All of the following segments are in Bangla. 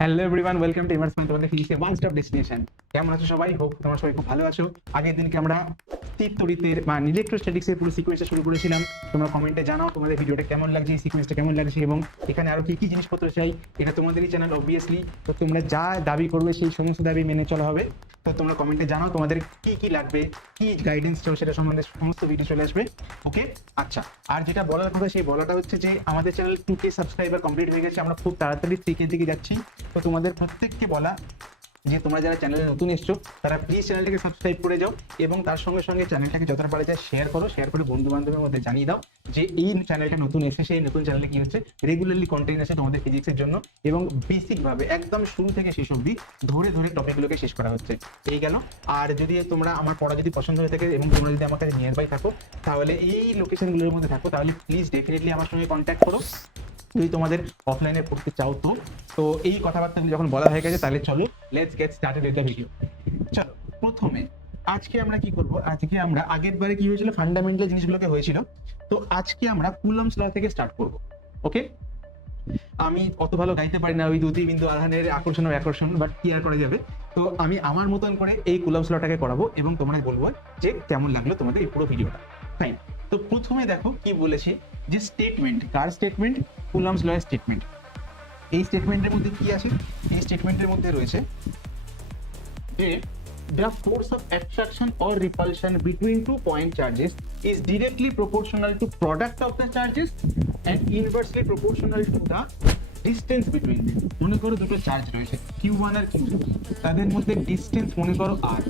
Hello everyone welcome to immerse তোমাদের ফিজিক্সে ওয়ান স্টপ ডেস্টিনেশন কেমন আছো সবাই? হোপ তোমার সবাই খুব ভালো আছো। আগের দিনকে আমরা তীর তড়িতের বা ইলেকট্রোস্ট্যাটিক্সের পুরো সিকোয়েন্সটা শুরু করেছিলাম। তোমরা কমেন্টে জানাও তোমাদের ভিডিওটা কেমন লাগছে, এই সিকোয়েন্সটা কেমন লাগছে এবং এখানে আরও কি কি জিনিসপত্র চাই, এটা তোমাদেরই চ্যানেল অবভিয়াসলি তো তোমরা যা দাবি করবে সেই সমস্ত দাবি মেনে চলা হবে। তো তোমরা কমেন্টে জানাও তোমাদের কি কি লাগবে, কি গাইডেন্স চাও সেটা সম্বন্ধে সমস্ত ভিডিও চলে আসবে। ওকে আচ্ছা আর যেটা বলার কথা সেই বলাটা হচ্ছে যে, আমাদের চ্যানেল টু কে সাবস্ক্রাইবার কমপ্লিট হয়ে গেছে, আমরা খুব তাড়াতাড়ি থ্রি কে দিকে যাচ্ছি। তো তোমাদের প্রত্যেককে বলা যে তোমরা যারা চ্যানেলে নতুন এসছো, তারা প্লিজ চ্যানেলটাকে সাবস্ক্রাইব করে যাও এবং তার সঙ্গে সঙ্গে চ্যানেলটাকে যতটা পারা যায় শেয়ার করো শেয়ার করে বন্ধু বান্ধবের মধ্যে জানিয়ে দাও যে এই চ্যানেলটা নতুন এসেছে, এই নতুন চ্যানেলে কি হচ্ছে। রেগুলারলি কন্টেন্ট আছে তোমাদের ফিজিক্সের জন্য এবং বেসিক ভাবে একদম শুরু থেকে শেষ অবধি ধরে ধরে টপিকগুলোকে শেষ করা হচ্ছে। এই গেল। আর যদি তোমরা আমার পড়া যদি পছন্দ হয়ে থাকে এবং তোমরা যদি আমার কাছে নিয়ার বাই থাকো, তাহলে এই লোকেশনগুলোর মধ্যে থাকো, তাহলে প্লিজ ডেফিনেটলি আমার সঙ্গে কন্ট্যাক্ট করো। যদি তোমাদের অফলাইনে পড়তে চাও তো। তো এই কথাবার্তাগুলো যখন বলা হয়ে গেছে, তাহলে চলো let's get started the video চলো, প্রথমে আজকে আমরা কি করব? আজকে আমরা আগের বারে কি হয়েছিল? ফান্ডামেন্টাল জিনিসগুলোকে হয়েছিল। তো আজকে আমরা কুলমস ল থেকে স্টার্ট করব ওকে আমি অত ভালো গাইতে পারি না, ওই দুটি বিন্দু আধানের আকর্ষণ ও আকর্ষণ বাট কি আর করা যাবে? তো আমি আমার মতন করে এই কুলমস লটাকে করাবো এবং তোমরা বলব যে কেমন লাগল তোমাদের এই পুরো ভিডিওটা ফাইন তো প্রথমে দেখো কি বলেছে যে স্টেটমেন্ট কার স্টেটমেন্ট কুলামস লয়ের স্টেটমেন্ট এই স্টেটমেন্টের মধ্যে কি আছে? এই স্টেটমেন্টের মধ্যে রয়েছে যে the force of attraction or repulsion between two point charges is directly proportional to product of the charges and inversely proportional to the distance between মনে করো দুটো চার্জ রয়েছে কিউ ওয়ান আর কিউ তাদের মধ্যে ডিস্টেন্স মনে করো আর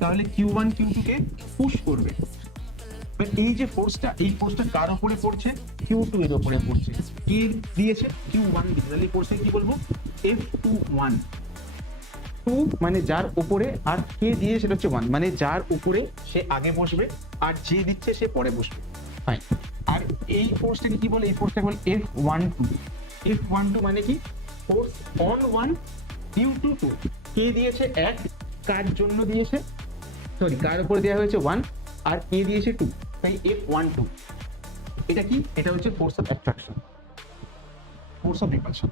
তাহলে কিউ ওয়ান কিউ টুকে পুশ করবে। এই যে ফোর্সটা এই ফোর্সটা কার উপরে পড়ছে? কিউ টু এর উপরে পড়ছে। কি দিয়েছে Q1 তাহলে পড়ছে কি বলব? F21 টু মানে যার উপরে আর কে দিয়ে সেটা হচ্ছে ওয়ান মানে যার উপরে সে আগে বসবে আর যে দিচ্ছে সে পরে বসবে। ফাইন আর এই ফোর্সটাকে কি বলে? এই ফোর্সটাকে বলে F one two F one two মানে কি? Force on one due to two কে দিয়েছে এক কার জন্য দিয়েছে? সরি কার উপরে দেওয়া হয়েছে ওয়ান আর কে দিয়েছে টু তাই এফ ওয়ান টু এটা কি? এটা হচ্ছে force of attraction force of repulsion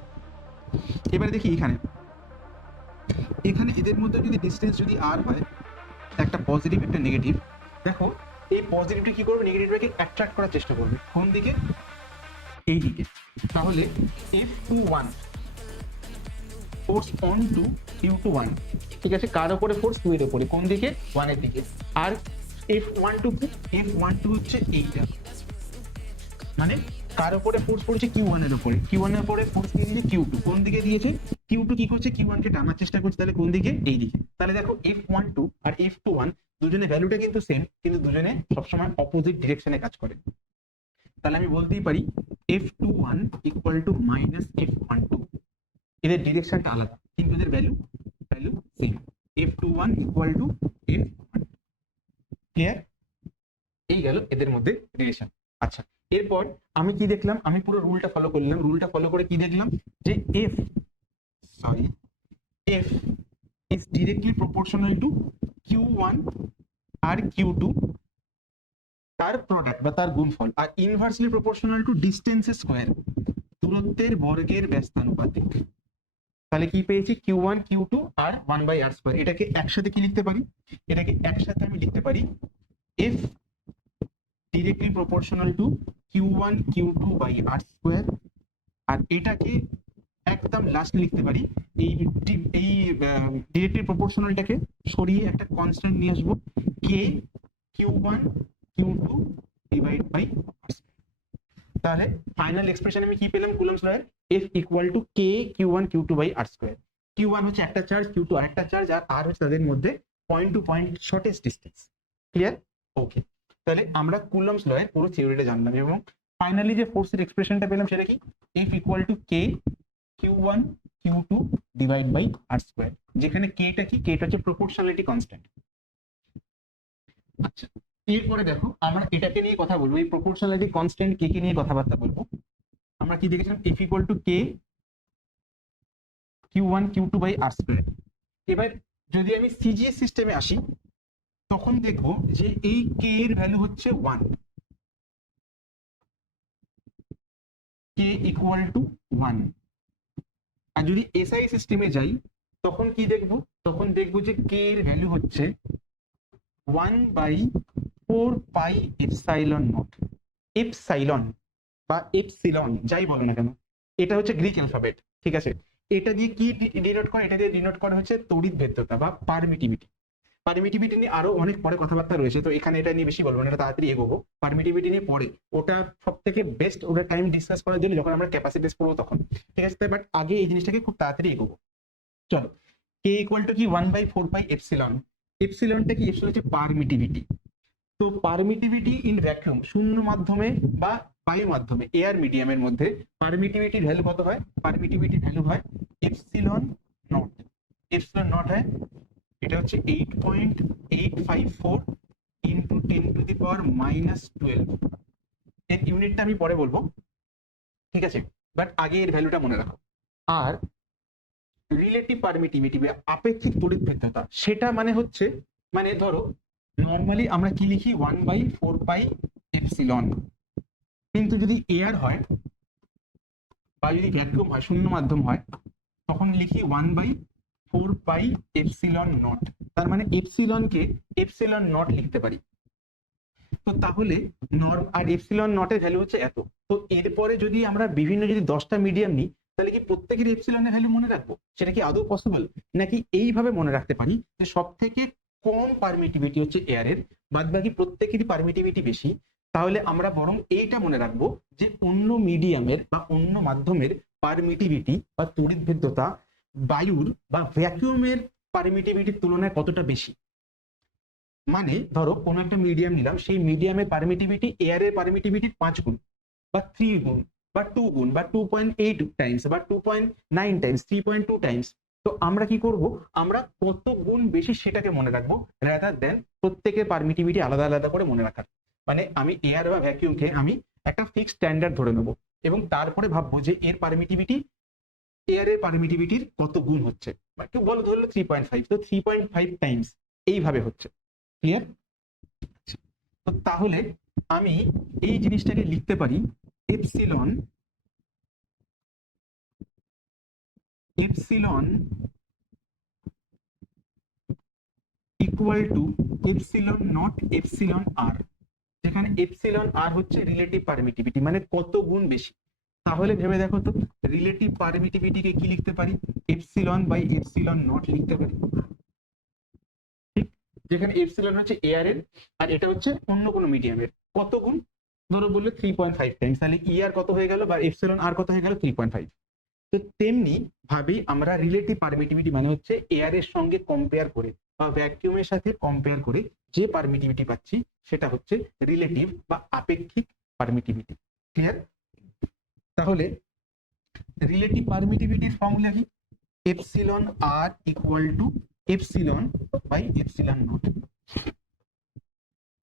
এবারে দেখি এখানে। এখানে এদের মধ্যে যদি ডিসটেন্স যদি আর হয়, একটা পজিটিভ একটা নেগেটিভ দেখো, এই পজিটিভটা কি করবে? নেগেটিভটাকে অ্যাট্রাক্ট করার চেষ্টা করবে। কোন দিকে? এই দিকে। তাহলে F two one force on two due to one ঠিক আছে? কার ওপরে ফোর্স টু এর ওপরে কোন দিকে? ওয়ানের দিকে। আর F one two F one two হচ্ছে এইটা। মানে কার উপরে ফোর্স পড়ছে কিউ ওয়ানের উপরে। কিউ ওয়ানের উপরে ফোর্স দিয়ে দিয়েছে কিউ টু কোন দিকে দিয়েছে? কিউ টু কি করছে? কিউ ওয়ান কে টানার চেষ্টা করছে। তাহলে কোন দিকে? এই দিকে। তাহলে দেখো এফ ওয়ান টু আর এফ টু ওয়ান দুজনের ভ্যালুটা কিন্তু সেম কিন্তু দুজনে সবসময় অপোজিট ডিরেকশনে কাজ করে। তাহলে আমি বলতেই পারি F two one equal to minus F one two এদের ডিরেকশনটা আলাদা, কিন্তু এদের value value same F two one equal to F clear এই গেল এদের মধ্যে রিলেশন আচ্ছা এরপর আমি কি দেখলাম? আমি পুরো রুলটা ফলো করলাম। রুলটা ফলো করে কি দেখলাম? যে F sorry F is directly proportional to Q one R Q two তার প্রোডাক্ট বা তার গুণফল আর inversely proportional to distance square দূরত্বের বর্গের ব্যস্তানুপাতিক। তাহলে কি পেয়েছি? কিউ ওয়ান কিউ টু আর ওয়ান বাই আর স্কোয়ার এটাকে একসাথে কি লিখতে পারি? এটাকে একসাথে আমি লিখতে পারি F directly proportional to Q one Q two by R square আর এটাকে একদম লাস্ট লিখতে পারি। এই এই ডিরেক্টলি প্রপোর্শনালটাকে সরিয়ে একটা কনস্ট্যান্ট নিয়ে আসব। K Q one Q two divide by তাহলে ফাইনাল এক্সপ্রেশন আমি কি পেলাম Coulomb's লয়ের F equal to K Q one Q two by R square Q one হচ্ছে একটা চার্জ কিউ টু আরেকটা চার্জ আর আর হচ্ছে তাদের মধ্যে point to point shortest distance clear okay তাহলে আমরা কুলমস লয়ের পুরো থিওরিটা জানলাম এবং ফাইনালি যে ফোর্সের এক্সপ্রেশনটা পেলাম সেটা কি? F equal to K Q one Q two divide by R square যেখানে কেটা কি? কেটা হচ্ছে প্রপোর্শনালিটি কনস্ট্যান্ট আচ্ছা এরপরে দেখো, আমরা এটাকে নিয়ে কথা বলব, এই প্রপোর্শনালিটি কনস্ট্যান্ট কে কে নিয়ে কথাবার্তা বলব। আমরা কি দেখেছিলাম? F equal to K Q one Q two by R square এবার যদি আমি সিজিএস সিস্টেমে আসি, তখন দেখব যে এই কে এর ভ্যালু হচ্ছে one K equal to one আর যদি এসআই সিস্টেমে যাই, তখন কি দেখব? তখন দেখব যে কে এর ভ্যালু হচ্ছে one by four pi epsilon naught epsilon বা এপসিলন, যাই বলো না কেন, এটা হচ্ছে গ্রিক অ্যালফাবেট ঠিক আছে? এটা দিয়ে কি ডিনোট করে? এটা দিয়ে ডিনোট করা হচ্ছে তড়িৎ ভেদ্যতা বা পারমিটিভিটি পারমিটিভিটি নিয়ে আরও অনেক পরে কথাবার্তা রয়েছে, তো এখানে এটা নিয়ে বেশি বলব না, এটা তাড়াতাড়ি এগোবো। পারমিটিভিটি নিয়ে পরে, ওটা সব থেকে বেস্ট ওটা টাইম ডিসকাস করার জন্য যখন আমরা ক্যাপাসিটিস পড়ব তখন, ঠিক আছে? বাট আগে এই জিনিসটাকে খুব তাড়াতাড়ি এগোবো। চলো কে ইকুয়াল টু কি? One by four by epsilon এপসিলনটা কি? এপসিলন হচ্ছে পারমিটিভিটি তো পারমিটিভিটি ইন ভ্যাকুয়াম শূন্য মাধ্যমে বা বায়ু মাধ্যমে এয়ার মিডিয়ামের মধ্যে পারমিটিভিটির ভ্যালু কত হয়? পারমিটিভিটি ভ্যালু হয় এপসিলন নট এপসিলন নট হয়, এটা হচ্ছে eight point eight five four into ten to the power minus twelve এর ইউনিটটা আমি পরে বলব, ঠিক আছে? বাট আগে এর ভ্যালুটা মনে রাখো। আর রিলেটিভ পারমিটিভিটি বা আপেক্ষিক তড়িৎ ভেদ্যতা সেটা মানে হচ্ছে মানে ধরো নর্মালি আমরা কি লিখি? One by four by epsilon কিন্তু যদি এয়ার হয় বা যদি ভ্যাকুয়াম হয়, শূন্য মাধ্যম হয়, তখন লিখি one by four pi epsilon naught তার মানে এপসিলনকে এপসিলন নট লিখতে পারি। তো তাহলে নর্ম আর এপসিলন নটের ভ্যালু হচ্ছে এত। তো এরপরে যদি আমরা বিভিন্ন যদি দশটা মিডিয়াম নিই, তাহলে কি প্রত্যেকের এপসিলনের ভ্যালু মনে রাখব? সেটা কি আদৌ পসিবল নাকি এইভাবে মনে রাখতে পারি যে সব থেকে কম পারমিটিভিটি হচ্ছে এয়ারের বাদ বাকি প্রত্যেকেরই পারমিটিভিটি বেশি তাহলে আমরা বরং এইটা মনে রাখব যে অন্য মিডিয়ামের বা অন্য মাধ্যমের পারমিটিভিটি বা তড়িৎ ভেদ্যতা বায়ুর বা ভ্যাকুয়ামের পারমিটিভিটির তুলনায় কতটা বেশি? মানে ধরো কোনো একটা মিডিয়াম নিলাম, সেই মিডিয়ামের পারমিটিভিটি এয়ারের পারমিটিভিটির পাঁচ গুণ বা থ্রি গুণ বা টু গুণ বা টু পয়েন্ট এইট টাইমস বা two point nine times three point two times তো আমরা কি করব? আমরা কত গুণ বেশি সেটাকে মনে রাখব রাদার দেন প্রত্যেকের পারমিটিভিটি আলাদা আলাদা করে মনে রাখার। মানে আমি এয়ার বা ভ্যাকিউমকে আমি একটা ফিক্সড স্ট্যান্ডার্ড ধরে নেব এবং তারপরে ভাববো যে এর পারমিটিভিটি এয়ারের পারমিটিভিটির কত গুণ হচ্ছে? বা কেউ বলো ধরলো থ্রি পয়েন্ট ফাইভ তো থ্রি পয়েন্ট ফাইভ টাইমস এইভাবে হচ্ছে। ক্লিয়ার তো তাহলে আমি এই জিনিসটাকে লিখতে পারি epsilon epsilon equal to epsilon naught epsilon R যেখানে এপসিলন আর হচ্ছে রিলেটিভ পারমিটিভিটি মানে কত গুণ বেশি। তাহলে ভেবে দেখো তো, রিলেটিভ পারমিটিভিটিকে কি লিখতে পারি? এপসিলন বাই এপসিলন নট লিখতে পারি। ঠিক? যেখানে এপসিলন হচ্ছে এয়ারের আর এটা হচ্ছে অন্য কোনো মিডিয়ামের। কত গুণ? ধরো বললে থ্রি পয়েন্ট ফাইভ টাইমস তাহলে ইয়ার কত হয়ে গেল বা এপসিলন আর কত হয়ে গেল? থ্রি পয়েন্ট ফাইভ তো তেমনি ভাবেই আমরা রিলেটিভ পারমিটিভিটি মানে হচ্ছে এয়ারের সঙ্গে কম্পেয়ার করে বা ভ্যাকিউমের সাথে কম্পেয়ার করে যে পারমিটিভিটি পাচ্ছি, সেটা হচ্ছে রিলেটিভ বা আপেক্ষিক পারমিটিভিটি ক্লিয়ার তাহলে রিলেটিভ পারমিটিভিটির ফর্মুলা কি epsilon R equal to epsilon by epsilon naught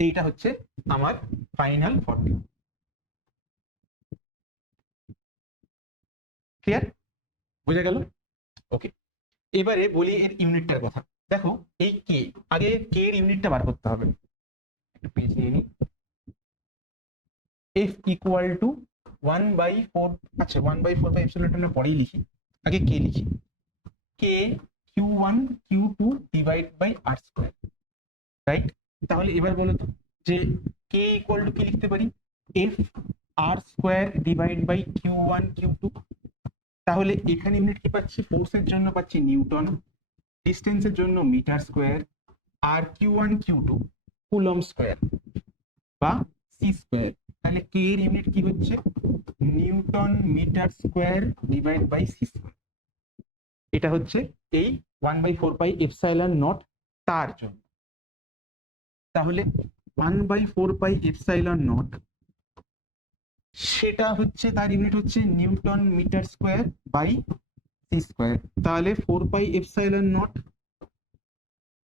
এইটা হচ্ছে আমার ফাইনাল ফর্মুলা ক্লিয়ার বোঝা গেল? ওকে এবারে বলি এর ইউনিটটার কথা। দেখো, এই কে আগে কে এর ইউনিটটা বার করতে হবে। একটু পেজ নিয়ে নিই। F equal to one by four আচ্ছা ওয়ান বাই ফোর বাই আমরা পরেই লিখি। আগে কে লিখি। K Q one Q two divide by R square right তাহলে এবার বলো তো, যে কে ইকুয়াল টু কি লিখতে পারি? F R square divide by Q one Q two তাহলে এখানে ইউনিট কি পাচ্ছি? ফোর্সের জন্য পাচ্ছি নিউটন। ডিস্টেন্সের জন্য মিটার স্কোয়ার আর Q one Q two coulomb square বা সি স্কোয়ার তাহলে কে এর ইউনিট কি হচ্ছে? Newton metre square divide by C square. এটা হচ্ছে এই one by four by epsilon naught তার জন্য। তাহলে one by four by epsilon naught, সেটা হচ্ছে তার ইউনিট হচ্ছে newton metre square by square তাহলে ফোর বাই এপসাইলন নট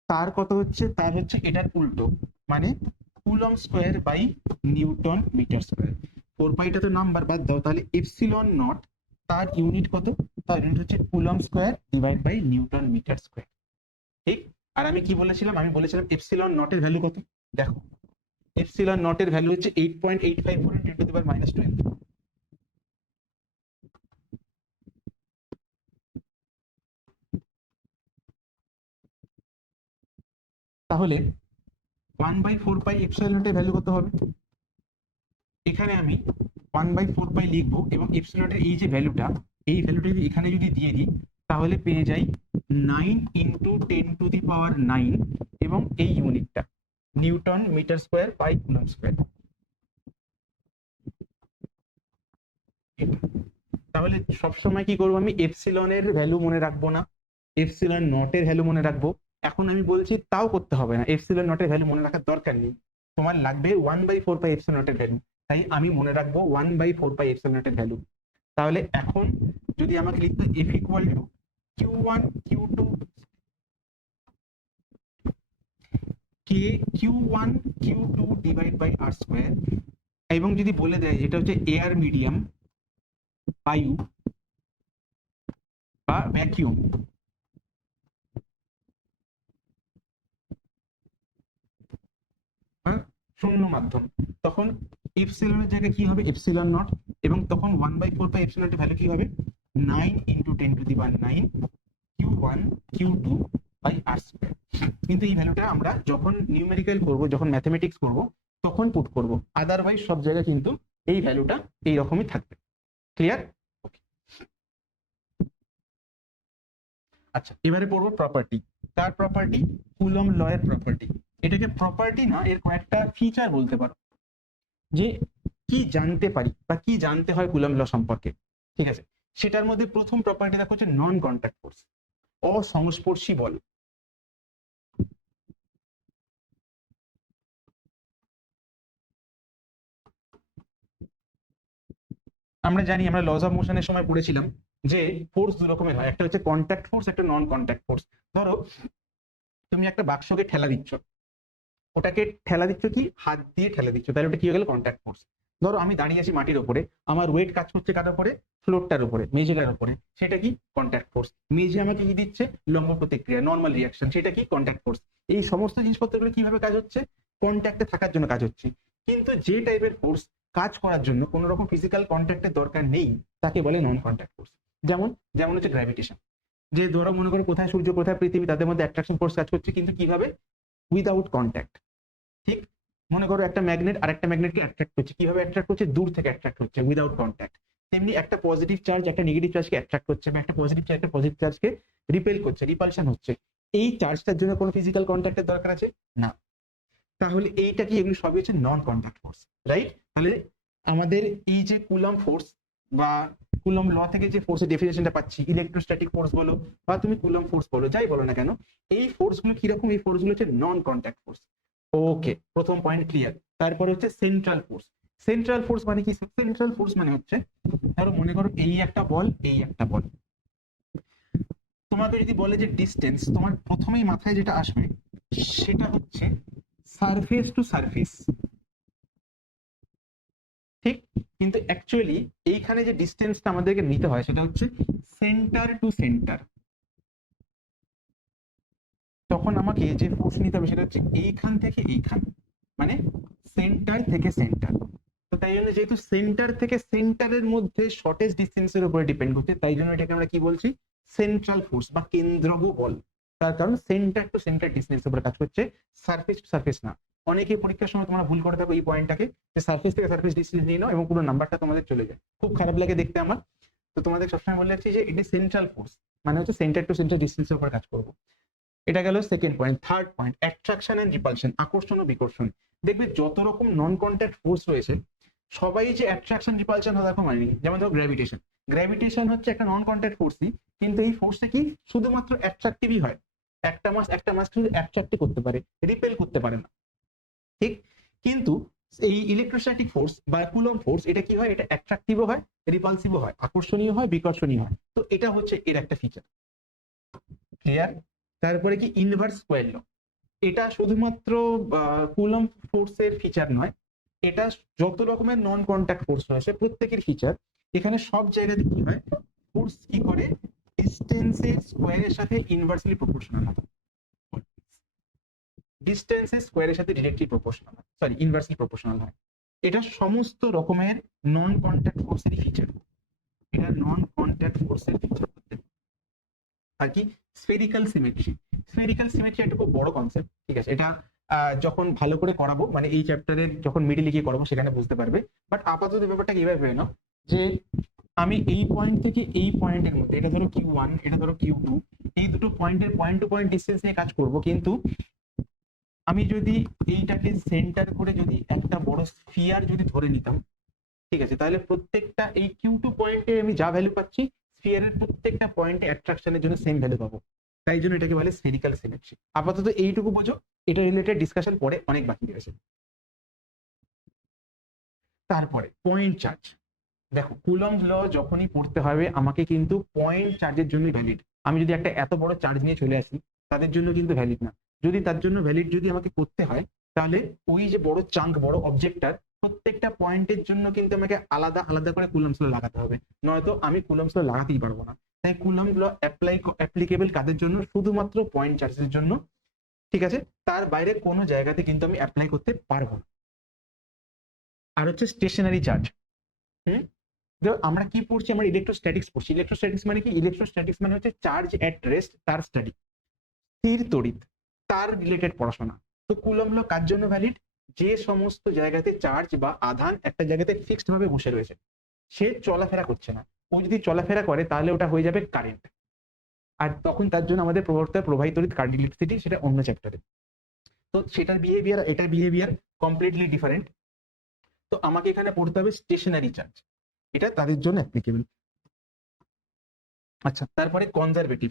তার কত হচ্ছে? তার হচ্ছে এটার উল্টো। মানে coulomb square by newton metre square four পাইটা তো নাম্বার বাদ দাও। তাহলে এপসিলন নট তার ইউনিট কত? তার ইউনিট হচ্ছে coulomb square divide by newton metre square ঠিক? আর আমি কি বলেছিলাম? আমি বলেছিলাম এপসিলন নটের ভ্যালু কত? দেখো এপসিলন নটের ভ্যালু হচ্ছে eight point eight five four into to the minus twelve তাহলে one by four pi epsilon নটের value কত হবে? এখানে আমি ওয়ান বাই ফোর পাই লিখব এবং এপসাইলনের এই যে ভ্যালুটা এই ভ্যালুটা যদি এখানে যদি দিয়ে দিই, তাহলে পেয়ে যাই nine into ten to the power nine এবং এই ইউনিটটা newton metre square by coulomb square. তাহলে সবসময় কি করব আমি? এপসিলনের ভ্যালু মনে রাখব না। এপসিলন নটের ভ্যালু মনে রাখব। এখন আমি বলছি তাও করতে হবে না। এপসিলন নটের ভ্যালু মনে রাখার দরকার নেই। তোমার লাগবে one by four pi epsilon নটের value তাই আমি মনে রাখব one by four pi epsilon নটের value তাহলে এখন যদি আমাকে লিখতে F equal to Q one Q two K Q one Q two divide by R square এবং যদি বলে দেয় এটা হচ্ছে এয়ার মিডিয়াম বায়ু বা ভ্যাকিউম শূন্য মাধ্যম। তখন এপসিলনের জায়গায় কি হবে? এপসিলন নট এবং তখন ওয়ান বাই ফোর বাই এপসিলনের ভ্যালু কি হবে? Nine into ten to the power nine Q one Q two by R square কিন্তু এই ভ্যালুটা আমরা যখন নিউমেরিক্যাল করব, যখন ম্যাথমেটিক্স করব, তখন পুট করব। আদারওয়াইজ সব জায়গায় কিন্তু এই ভ্যালুটা এই রকমই থাকবে। ক্লিয়ার আচ্ছা এবারে পড়ব প্রপার্টি তার প্রপার্টি কুলম লয়ের প্রপার্টি এটাকে প্রপার্টি না, এর কয়েকটা ফিচার বলতে পারো। যে কি জানতে পারি বা কি জানতে হয় কুলম ল সম্পর্কে, ঠিক আছে? সেটার মধ্যে প্রথম প্রপার্টি দেখো হচ্ছে নন কন্ট্যাক্ট ফোর্স অসংস্পর্শী বল। আমরা জানি, আমরা লজ অফ মোশনের সময় পড়েছিলাম যে ফোর্স দু রকমের হয়। একটা হচ্ছে কন্ট্যাক্ট ফোর্স একটা নন কন্ট্যাক্ট ফোর্স ধরো, তুমি একটা বাক্সকে ঠেলা দিচ্ছ। ওটাকে ঠেলা দিচ্ছ কি? হাত দিয়ে ঠেলা দিচ্ছ। তাহলে ওটা কি হয়ে গেল? কন্ট্যাক্ট ফোর্স ধরো আমি দাঁড়িয়ে আছি মাটির উপরে আমার ওয়েট কাজ করছে কার উপরে ফ্লোরটার উপরে মেঝেটার উপরে সেটা কি? কন্ট্যাক্ট ফোর্স মেঝে আমাকে কি দিচ্ছে? লম্ব প্রতিক্রিয়া নর্মাল রিয়াকশন সেটা কি? কন্ট্যাক্ট ফোর্স এই সমস্ত জিনিসপত্রগুলো কীভাবে কাজ হচ্ছে? কন্ট্যাক্টে থাকার জন্য কাজ হচ্ছে। কিন্তু যে টাইপের ফোর্স কাজ করার জন্য কোনো রকম ফিজিক্যাল কন্ট্যাক্টের দরকার নেই, তাকে বলে নন কন্ট্যাক্ট ফোর্স যেমন যেমন হচ্ছে গ্র্যাভিটেশন যে ধরো মনে করো কোথায় সূর্য, কোথায় পৃথিবী, তাদের মধ্যে অ্যাট্রাকশন ফোর্স কাজ করছে, কিন্তু কীভাবে? উইদাউট কন্ট্যাক্ট ঠিক? মনে করো একটা ম্যাগনেট আর একটা ম্যাগনেটকে অ্যাট্রাক্ট করছে। কীভাবে অ্যাট্রাক্ট করছে? দূর থেকে অ্যাট্রাক্ট হচ্ছে উইদাউট কন্ট্যাক্ট তেমনি একটা পজিটিভ চার্জ একটা নেগেটিভ চার্জকে অ্যাট্রাক্ট করছে বা একটা পজিটিভ চার্জ একটা পজিটিভ চার্জকে রিপেল করছে রিপালশন হচ্ছে। এই চার্জটার জন্য কোনো ফিজিক্যাল কন্ট্যাক্টের দরকার আছে? না। তাহলে এইটা কি এগুলো সবই হচ্ছে নন কন্ট্যাক্ট ফোর্স রাইট তাহলে আমাদের এই যে কুলম ফোর্স বা কুলম ল থেকে যে ফোর্সের ডেফিনেশনটা পাচ্ছি ইলেকট্রোস্ট্যাটিক ফোর্স বলো বা তুমি কুলম ফোর্স বলো, যাই বলো না কেন, এই ফোর্সগুলো কীরকম? এই ফোর্সগুলো হচ্ছে নন কন্ট্যাক্ট ফোর্স ওকে প্রথম পয়েন্ট ক্লিয়ার তারপরে হচ্ছে সেন্ট্রাল ফোর্স সেন্ট্রাল ফোর্স মানে কি? সেন্ট্রাল ফোর্স মানে হচ্ছে, ধরো মনে করো এই একটা বল, এই একটা বল। তোমাকে যদি বলে যে ডিস্টেন্স তোমার প্রথমেই মাথায় যেটা আসবে, সেটা হচ্ছে সারফেস টু সারফেস ঠিক? কিন্তু অ্যাকচুয়ালি এইখানে যে ডিস্টেন্সটা আমাদেরকে নিতে হয়, সেটা হচ্ছে সেন্টার টু সেন্টার তখন আমাকে যে ফোর্স নিতে হবে সেটা হচ্ছে এইখান থেকে এইখান মানে সেন্টার থেকে সেন্টার তো তাই জন্য যেহেতু সেন্টার থেকে সেন্টারের মধ্যে শর্টেজ ডিস্টেন্সের উপরে ডিপেন্ড করছে, তাই জন্য এটাকে আমরা কি বলছি? সেন্ট্রাল ফোর্স বা কেন্দ্রগ বল। তার কারণ সেন্টার টু সেন্টার ডিস্টেন্সের উপরে কাজ করছে সারফেস টু সারফেস না। অনেকেই পরীক্ষার সময় তোমরা ভুল করে থাকো এই পয়েন্টটাকে, যে সারফেস থেকে সারফেস ডিস্টেন্স নিয়ে নাও এবং পুরো নাম্বারটা তোমাদের চলে যায়। খুব খারাপ লাগে দেখতে আমার। তো তোমাদের সবসময় বলে যাচ্ছি যে এটি সেন্ট্রাল ফোর্স মানে হচ্ছে সেন্টার টু সেন্টার ডিস্টেন্সের উপর কাজ করব। এটা গেল second point third point attraction and repulsion আকর্ষণ ও বিকর্ষণ। দেখবে যত রকম নন কন্ট্যাক্ট ফোর্স রয়েছে, সবাই যে অ্যাট্রাকশন রিপালশন হয় দেখো মানেনি। যেমন ধরো গ্র্যাভিটেশন গ্র্যাভিটেশন হচ্ছে একটা নন কন্ট্যাক্ট ফোর্সই কিন্তু এই ফোর্সটা কি শুধুমাত্র অ্যাট্রাকটিভই হয়। একটা মাস একটা মাস কিন্তু অ্যাট্রাক্টই করতে পারে রিপেল করতে পারে না। ঠিক? কিন্তু এই ইলেকট্রোস্ট্যাটিক ফোর্স বা কুলম ফোর্স এটা কি হয়? এটা অ্যাট্রাকটিভও হয় রিপালসিভও হয়, আকর্ষণীয় হয়, বিকর্ষণীয় হয়। তো এটা হচ্ছে এর একটা ফিচার ক্লিয়ার তারপরে কি ইনভার্স স্কোয়ার ল এটা শুধুমাত্র কুলম ফোর্সের ফিচার নয়, এটা যত রকমের নন কন্ট্যাক্ট ফোর্স রয়েছে প্রত্যেকের ফিচার এখানে সব জায়গাতে কি হয়? ফোর্স কি করে? ডিস্টেন্সের স্কোয়ারের সাথে ইনভার্সলি প্রপোর্শনাল হয়। ডিস্টেন্সের স্কোয়ারের সাথে ডিরেক্টলি প্রপোর্শনাল হয়। সরি ইনভার্সলি প্রপোর্শনাল হয়। এটা সমস্ত রকমের নন কন্ট্যাক্ট ফোর্সের ফিচার এটা নন কন্ট্যাক্ট ফোর্সের ফিচার আর কি স্ফেরিক্যাল সিমেট্রি স্ফেরিক্যাল সিমেট্রি একটা খুব বড় কনসেপ্ট ঠিক আছে? এটা যখন ভালো করে করাবো মানে এই চ্যাপ্টারের যখন মিডিলে গিয়ে করাবো, সেখানে বুঝতে পারবে। বাট আপাতত ব্যাপারটা কীভাবে ভেবে নাও, যে আমি এই পয়েন্ট থেকে এই পয়েন্টের মধ্যে, এটা ধরো কিউ ওয়ান এটা ধরো কিউ টু এই দুটো পয়েন্টের পয়েন্ট টু পয়েন্ট ডিস্টেন্স নিয়ে কাজ করব, কিন্তু আমি যদি এইটাকে সেন্টার করে যদি একটা বড় স্ফিয়ার যদি ধরে নিতাম, ঠিক আছে? তাহলে প্রত্যেকটা এই কিউ টু পয়েন্টে আমি যা ভ্যালু পাচ্ছি স্ফিয়ারের প্রত্যেকটা পয়েন্টে অ্যাট্রাকশনের জন্য সেম ভ্যালু পাবো। তাই জন্য এটাকে বলে স্ফেরিক্যাল সিমেট্রি আপাতত এইটুকু বোঝো। এটা রিলেটেড ডিসকাশন পরে অনেক বাকি রয়েছে। তারপরে পয়েন্ট চার্জ দেখো কুলম ল যখনই পড়তে হবে, আমাকে কিন্তু পয়েন্ট চার্জের জন্য ভ্যালিড আমি যদি একটা এত বড় চার্জ নিয়ে চলে আসি, তাদের জন্য কিন্তু ভ্যালিড না। যদি তার জন্য ভ্যালিড যদি আমাকে করতে হয়, তাহলে ওই যে বড় চাঙ্ক বড় অবজেক্টটার প্রত্যেকটা পয়েন্টের জন্য কিন্তু আমাকে আলাদা আলাদা করে কুলমস ল লাগাতে হবে। নয়তো আমি কুলমস ল লাগাতেই পারব না। তাই কুলম ল অ্যাপ্লাই অ্যাপ্লিকেবল কাদের জন্য? শুধুমাত্র পয়েন্ট চার্জের জন্য। ঠিক আছে? তার বাইরে কোনো জায়গাতে কিন্তু আমি অ্যাপ্লাই করতে পারব না। আর হচ্ছে স্টেশনারি চার্জ হুম? আমরা কি পড়ছি? আমরা ইলেকট্রোস্ট্যাটিক্স পড়ছি। ইলেকট্রোস্ট্যাটিক্স মানে কি? ইলেকট্রোস্ট্যাটিক্স মানে হচ্ছে চার্জ অ্যাট রেস্ট তার স্টাডি স্থির তড়িৎ, তার রিলেটেড পড়াশোনা। তো কুলম ল কার জন্য ভ্যালিড যে সমস্ত জায়গাতে চার্জ বা আধান একটা জায়গাতে ফিক্সড ভাবে বসে রয়েছে, সে চলাফেরা করছে না। ও যদি চলাফেরা করে, তাহলে ওটা হয়ে যাবে কারেন্ট আর তখন তার জন্য আমাদের প্রবর্তক প্রবাহিত কার্ড ইলেকট্রিসিটি সেটা অন্য চ্যাপ্টারে তো সেটার বিহেভিয়ার এটার বিহেভিয়ার কমপ্লিটলি ডিফারেন্ট তো আমাকে এখানে পড়তে হবে স্টেশনারি চার্জ এটা তাদের জন্য অ্যাপ্লিকেবল আচ্ছা তারপরে conservative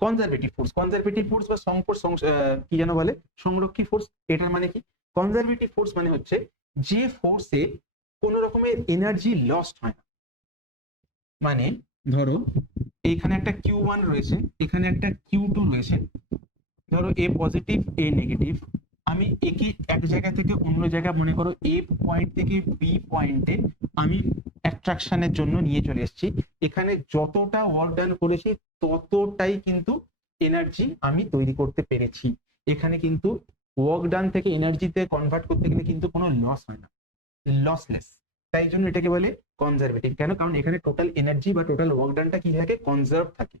conservative force conservative force বা সংকর কি যেন বলে? সংরক্ষী ফোর্স এটার মানে কি? কনজারভেটিভ ফোর্স মানে হচ্ছে যে ফোর্সে কোন রকমের এনার্জি লস্ট হয় না। মানে ধরো, এখানে একটা কিউ ওয়ান রয়েছে, এখানে একটা কিউ টু রয়েছে। ধরো এ পজিটিভ এ নেগেটিভ আমি একে এক জায়গা থেকে অন্য জায়গা, মনে করো এ পয়েন্ট থেকে বি পয়েন্টে আমি অ্যাট্রাকশনের জন্য নিয়ে চলে এসেছি। এখানে যতটা ওয়ার্ক ডান করেছি, ততটাই কিন্তু এনার্জি আমি তৈরি করতে পেরেছি। এখানে কিন্তু ওয়ার্ক ডান থেকে এনার্জিতে কনভার্ট করতে গেলে কিন্তু কোনো লস হয় না। লসলেস তাই জন্য এটাকে বলে কনজারভেটিভ কেন? কারণ এখানে টোটাল এনার্জি বা টোটাল ওয়ার্ক ডানটা কি থাকে? কনজার্ভ থাকে।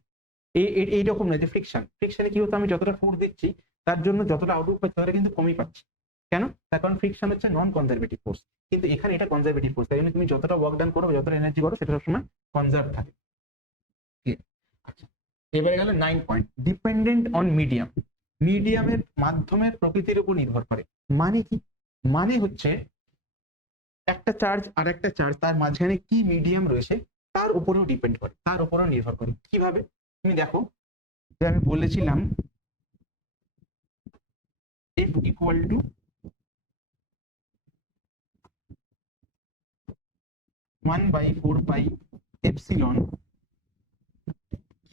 এই এই- এইরকম নয় যে ফ্রিকশন ফ্রিকশনে কি হতো? আমি যতটা ফোর্স দিচ্ছি, তার জন্য যতটা আউটপুট পাচ্ছি ততটা কিন্তু কমই পাচ্ছি। কেন? তার কারণ ফ্রিকশন হচ্ছে নন কনজারভেটিভ ফোর্স কিন্তু এখানে এটা কনজারভেটিভ ফোর্স তাই জন্য তুমি যতটা ওয়ার্ক ডান করো যতটা এনার্জি করো সেটা সবসময় কনজার্ভ থাকে। আচ্ছা এবারে গেল nine point dependent on medium মিডিয়ামের মাধ্যমে প্রকৃতির উপর নির্ভর করে। মানে কি? মানে হচ্ছে একটা চার্জ আর একটা চার্জ তার মাঝখানে কি মিডিয়াম রয়েছে, তার উপরেও ডিপেন্ড করে। তার উপরেও নির্ভর করে। কীভাবে? তুমি দেখো, যে আমি বলেছিলাম, F equal to one by four pi epsilon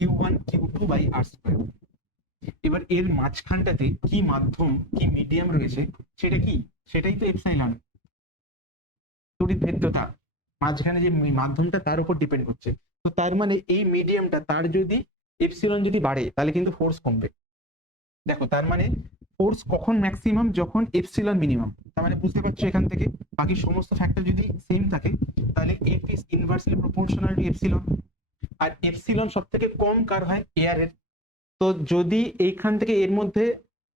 q one, q two by r square. এবার এর মাঝখানটাতে কি মাধ্যম, কি মিডিয়াম রয়েছে, সেটা কি? সেটাই তো এপসাইলন তড়িৎ ভেদ্যতা মাঝখানে যে মাধ্যমটা তার উপর ডিপেন্ড করছে। তো তার মানে এই মিডিয়ামটা তার যদি এপসিলন যদি বাড়ে, তাহলে কিন্তু ফোর্স কমবে। দেখো, তার মানে ফোর্স কখন ম্যাক্সিমাম যখন এপসিলন মিনিমাম তার মানে বুঝতে পারছ এখান থেকে? বাকি সমস্ত ফ্যাক্টর যদি সেম থাকে, তাহলে F is inversely proportional to epsilon R epsilon সব থেকে কম কার হয়? এয়ার এর। তো যদি এইখান থেকে এর মধ্যে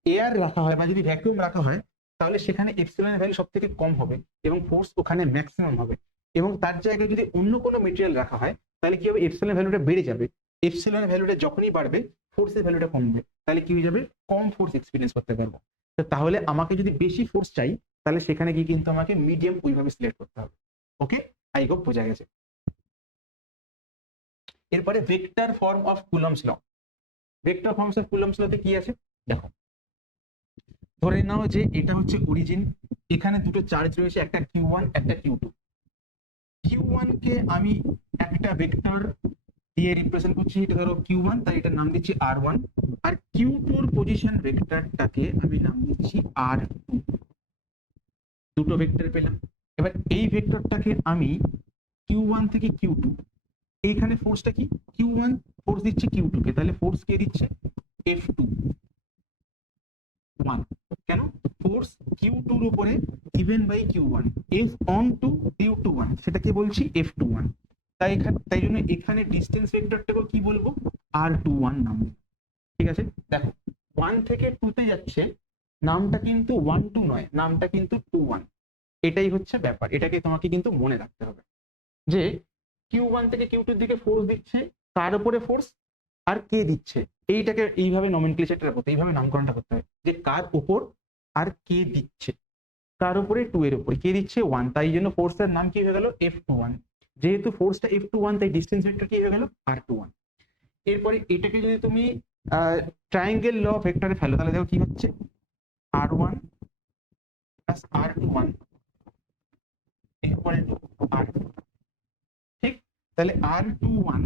এয়ার রাখা হয় বা যদি ভ্যাকুয়াম রাখা হয়, তাহলে সেখানে এপসিলনের ভ্যালু সব থেকে কম হবে এবং ফোর্স ওখানে ম্যাক্সিমাম হবে। এবং তার জায়গায় যদি অন্য কোনো মেটেরিয়াল রাখা হয়, তাহলে কি হবে? এপসিলনের ভ্যালুটা বেড়ে যাবে। এপসিলনের ভ্যালুটা যখনই বাড়বে ফোর্সের ভ্যালুটা কমবে তাহলে কি হয়ে যাবে? কম ফোর্স এক্সপিরিয়েন্স করতে পারব। তাহলে আমাকে যদি বেশি ফোর্স চাই, তাহলে সেখানে গিয়ে কিন্তু আমাকে মিডিয়াম ওইভাবে সিলেক্ট করতে হবে। ওকে আই হোপ বোঝা গেছে। এরপরে vector form of Coulomb's law vector forms of Coulomb's লতে কি আছে? দেখো। ধরে নাও যে এটা হচ্ছে অরিজিন এখানে দুটো চার্জ রয়েছে, একটা কিউ ওয়ান একটা কিউ টু কিউ ওয়ান কে আমি একটা ভেক্টর দিয়ে রিপ্রেজেন্ট করছি, এটা ধরো কিউ ওয়ান তাই এটার নাম দিচ্ছি আর ওয়ান আর কিউ টুর পজিশন ভেক্টরটাকে আমি নাম দিচ্ছি আর টু দুটো ভেক্টর পেলাম। এবার এই ভেক্টরটাকে আমি কিউ ওয়ান থেকে কিউ টু এইখানে ফোর্সটা কি? কিউ ওয়ান ফোর্স দিচ্ছে কিউ টু কে। তাহলে ফোর্স কে দিচ্ছে? এফ টু ওয়ান কেন? ফোর্স কিউ টুর উপরে even by Q one F on two Q two one সেটাকে বলছি এফ টু ওয়ান তাই এখানে, তাই জন্য এখানে ডিস্টেন্স ভেক্টরটাকে কি বলব? আর টু ওয়ান নাম। ঠিক আছে? দেখো ওয়ান থেকে টুতে যাচ্ছে, নামটা কিন্তু ওয়ান টু নয়, নামটা কিন্তু টু ওয়ান এটাই হচ্ছে ব্যাপার, এটাকে তোমাকে কিন্তু মনে রাখতে হবে। যে কিউ ওয়ান থেকে কিউ টুর দিকে ফোর্স দিচ্ছে, কার উপরে ফোর্স আর কে দিচ্ছে? এইটাকে এইভাবে নমেনক্লেচারটা করতে, এইভাবে নামকরণটা করতে হবে। যে কার উপর আর কে দিচ্ছে? কার উপরে টু এর উপরে, কে দিচ্ছে ওয়ান তাই জন্য ফোর্সের নাম কি হয়ে গেল? এফ টু ওয়ান যেহেতু ফোর্সটা এফ টু ওয়ান তাই ডিস্টেন্স ভেক্টর কি হয়ে গেল? আর টু ওয়ান এরপরে এটাকে যদি তুমি ট্রায়াঙ্গেল ল ভেক্টরে ফেলো, তাহলে দেখো কি হচ্ছে? R one plus R two one equal to R ঠিক? তাহলে R two one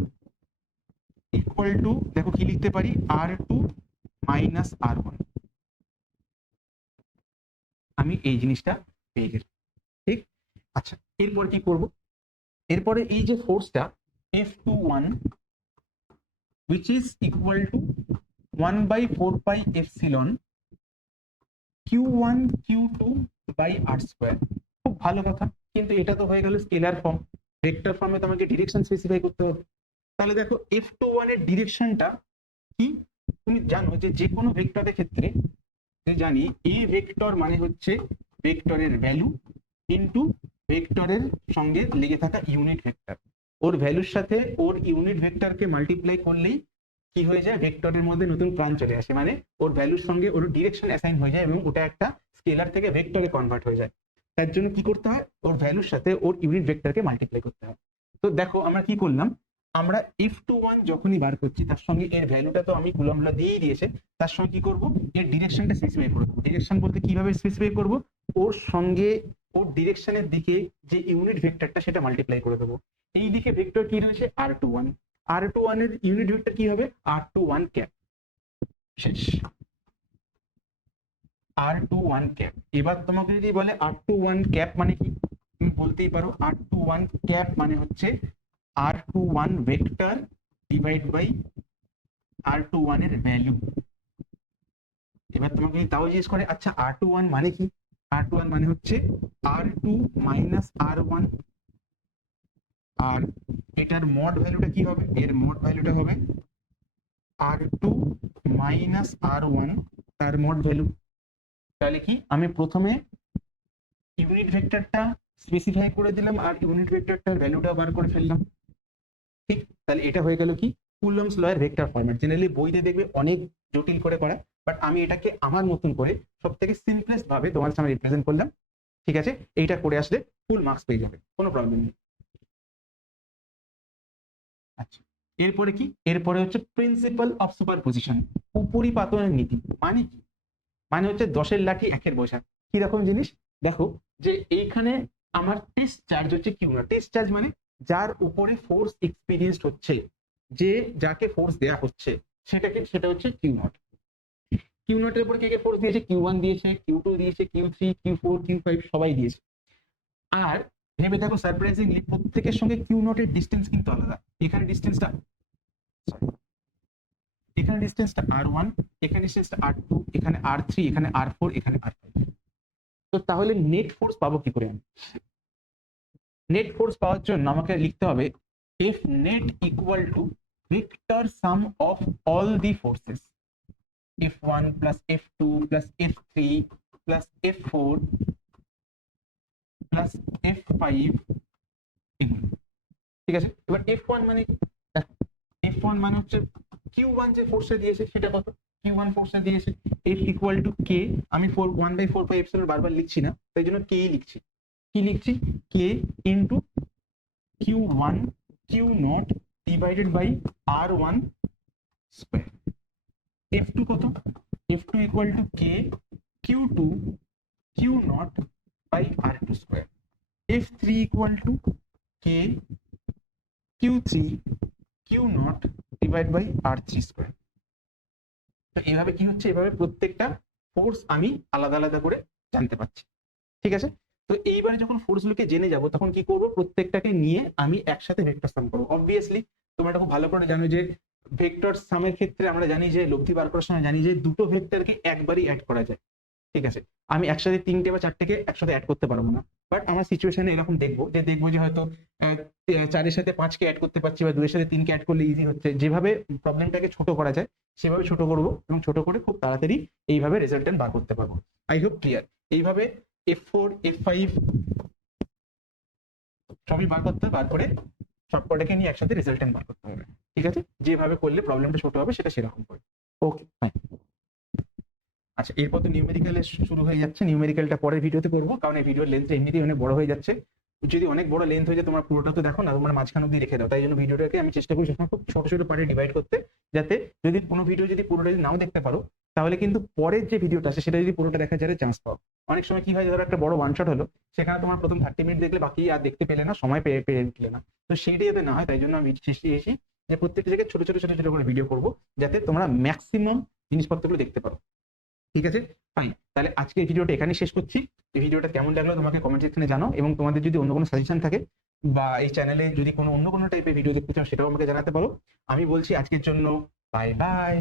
equal to দেখো কি লিখতে পারি? R two minus R one আমি এই জিনিসটা পেয়ে গেছি। ঠিক? আচ্ছা এরপর কি করব? এরপরে এই যে ফোর্সটা F two one which is which is equal to 1 by 4 pi epsilon q1 q2 by r square. খুব ভালো কথা, কিন্তু এটা তো হয়ে গেল স্কেলার ফর্ম ভেক্টর ফর্মে তোমাকে ডিরেকশন স্পেসিফাই করতে হবে। তাহলে দেখো এফ টু ওয়ানের ডিরেকশনটা কি? তুমি জানো যে যে কোনো ভেক্টরের ক্ষেত্রে জানি এ ভেক্টর মানে হচ্ছে ভেক্টরের ভ্যালু ইনটু ভেক্টরের সঙ্গে লেগে থাকা ইউনিট ভেক্টর ওর ভ্যালুর সাথে ওর ইউনিট ভেক্টরকে মাল্টিপ্লাই করলেই কি হয়ে যায়? ভেক্টরের মধ্যে নতুন প্রাণ চলে আসে। মানে ওর ভ্যালুর সঙ্গে ওর ডিরেকশন অ্যাসাইন হয়ে যায় এবং ওটা একটা স্কেলার থেকে ভেক্টরে কনভার্ট হয়ে যায়। তার জন্য কি করতে হয়? ওর ভ্যালুর সাথে ওর ইউনিট ভেক্টরকে মাল্টিপ্লাই করতে হয়। তো দেখো আমরা কি করলাম? আমরা এফ টু ওয়ান যখনই বার করছি, তার সঙ্গে এর ভ্যালুটা তো আমি কুলমলা দিয়েই দিয়েছে, তার সঙ্গে কি করব? এর ডিরেকশনটা স্পেসিফাই করে দেবো। ডিরেকশন বলতে কীভাবে স্পেসিফাই করব? ওর সঙ্গে ওর ডিরেকশনের দিকে যে ইউনিট ভেক্টরটা সেটা মাল্টিপ্লাই করে দেবো। এই দিকে ভেক্টর কি রয়েছে? R two one R two ওয়ানের ইউনিট ভেক্টর কি হবে? আর টু ওয়ান ক্যাপ শেষ। আর টু ওয়ান ক্যাপ এবার তোমাকে যদি বলে আর টু ওয়ান ক্যাপ মানে কি? তুমি বলতেই পারো আর টু ওয়ান ক্যাপ মানে হচ্ছে R two one vector divide by R two ওয়ানের ভ্যালু এবার তোমাকে যদি তাও জিজ্ঞেস করে আচ্ছা আর টু ওয়ান মানে কি? আর টু ওয়ান মানে হচ্ছে R two minus R one আর এটার মড ভ্যালুটা কি হবে? এর মড ভ্যালুটা হবে R two minus R one তার মড ভ্যালু তাহলে কি? আমি প্রথমে ইউনিট ভেক্টরটা স্পেসিফাই করে দিলাম আর ইউনিট ভেক্টরটার ভ্যালুটা বার করে ফেললাম। ঠিক? তাহলে এটা হয়ে গেল কি? কুলমস লয়ের ভেক্টর ফরম্যাট জেনারেলি বইতে দেখবে অনেক জটিল করে করা। বাট আমি এটাকে আমার মতন করে সব থেকে সিম্পলেস্ট ভাবে তোমার সামনে রিপ্রেজেন্ট করলাম। ঠিক আছে? এইটা করে আসলে ফুল মার্কস পেয়ে যাবে। কোনো প্রবলেম নেই। আচ্ছা। এরপরে কি? এরপরে হচ্ছে প্রিন্সিপাল অফ সুপারপজিশন উপরিপাতনের নীতি। মানে কি? মানে হচ্ছে দশের লাঠি একের বোঝা কি রকম জিনিস? দেখো যে এইখানে আমার টেস্ট চার্জ হচ্ছে কিউ নট টেস্ট চার্জ মানে যার উপরে ফোর্স এক্সপিরিয়েন্সড হচ্ছে, যে যাকে ফোর্স দেয়া হচ্ছে, সেটাকে সেটা হচ্ছে কিউ নট কিউ নটের উপর কে কে ফোর্স দিয়েছে? কিউ ওয়ান দিয়েছে কিউ টু দিয়েছে Q three Q four Q five সবাই দিয়েছে। আর ভেবে দেখো সারপ্রাইজিংলি প্রত্যেকের সঙ্গে কিউ নটের ডিস্টেন্স কিন্তু আলাদা। এখানে ডিস্টেন্সটা এখানে ডিস্টেন্সটা আর ওয়ান এখানে ডিস্টেন্সটা আর টু এখানে আর থ্রি এখানে আর ফোর এখানে আর ফাইভ তো তাহলে নেট ফোর্স পাবো কি করে আমি? নেট ফোর্স পাওয়ার জন্য আমাকে লিখতে হবে, if net equal to vector sum of all the forces f1 plus f2 plus f3 plus f4 plus f5 এগুলো। ঠিক আছে? এবার f1 মানে f1 মানে হচ্ছে q1 যে ফোর্সে দিয়েছে সেটা কত? Q1 ফোর্সে দিয়েছে f ইকুয়াল টু k আমি 4 1 বাই 4 পাই এপসিলন বারবার লিখছি না, তাই জন্য k লিখছি। কি লিখছি? K into q1 q naught divided by r1 square f2 কত? F2 equal to k q2 q naught by r2 square. F3 equal to k q3 q naught divided by r3 square. তো এইভাবে কি হচ্ছে? এভাবে প্রত্যেকটা ফোর্স আমি আলাদা আলাদা করে জানতে পারছি। ঠিক আছে? তো এইবারে যখন ফোর্সগুলোকে জেনে যাব, তখন কি করব? প্রত্যেকটাকে নিয়ে আমি একসাথে ভেক্টর সাম করব। অবভিয়াসলি তোমরা খুব ভালো করে জানো যে ভেক্টর সামের ক্ষেত্রে আমরা জানি যে, লব্ধি বার করার সময় জানি যে, দুটো ভেক্টরকে একবারই অ্যাড করা যায়। ঠিক আছে? আমি একসাথে তিনটে বা চারটেকে একসাথে অ্যাড করতে পারব না। বাট আমার সিচুয়েশনে এরকম দেখব যে দেখব যে হয়তো চারের সাথে পাঁচকে অ্যাড করতে পারছি বা দুইয়ের সাথে তিনকে অ্যাড করলে ইজি হচ্ছে। যেভাবে প্রবলেমটাকে ছোট করা যায়, সেভাবে ছোট করব এবং ছোট করে খুব তাড়াতাড়ি এইভাবে রেজাল্টেন্ট বার করতে পারব। আই হোপ ক্লিয়ার এইভাবে এফ ফোর এফ ফাইভ সবই বার করতে, বার করে সবকটাকে নিয়ে একসাথে রেজাল্টেন্ট বার করতে হবে। ঠিক আছে? যেভাবে করলে প্রবলেমটা ছোট হবে সেটা সেরকম করে ওকে ফাইন আচ্ছা এরপর তো নিউমেরিক্যাল শুরু হয়ে যাচ্ছে। নিউমেরিক্যালটা পরের ভিডিওতে করব কারণ এই ভিডিওর লেন্থ এমনিতেই অনেক বড় হয়ে যাচ্ছে। যদি অনেক বড় লেন্থ হয়ে যায় তোমার পুরোটা তো দেখো না তোমার মাঝখান অব্দি রেখে দাও। তাই জন্য ভিডিওটাকে আমি চেষ্টা করি সবসময় খুব ছোট ছোট পার্টে ডিভাইড করতে যাতে যদি কোনো ভিডিও যদি পুরোটা যদি নাও দেখতে পারো তাহলে কিন্তু পরের যে ভিডিওটা আছে সেটা যদি পুরোটা দেখা যায় চান্স পাও। অনেক সময় কি হয় ধরো একটা বড় ওয়ান শট হলো সেখানে তোমার প্রথম থার্টি মিনিট দেখলে বাকি আর দেখতে পেলে না সময় পেয়ে পেয়ে উঠলে না। তো সেইটা যাতে না হয় তাই জন্য আমি চেষ্টা যে প্রত্যেকটা জায়গায় ছোট ছোট ছোট ছোট করে ভিডিও করব, যাতে তোমরা ম্যাক্সিমাম জিনিসপত্রগুলো দেখতে পারো। ঠিক আছে? ফাইন তাহলে আজকে ভিডিওটা এখানেই শেষ করছি। এই ভিডিওটা কেমন লাগল তোমাকে কমেন্ট সেকশনে জানাও এবং তোমাদের যদি অন্য কোনো সাজেশন থাকে বা এই চ্যানেলে যদি কোনো অন্য কোনো টাইপের ভিডিও দেখতে চাও, সেটাও আমাকে জানাতে পারো। আমি বলছি আজকের জন্য বাই বাই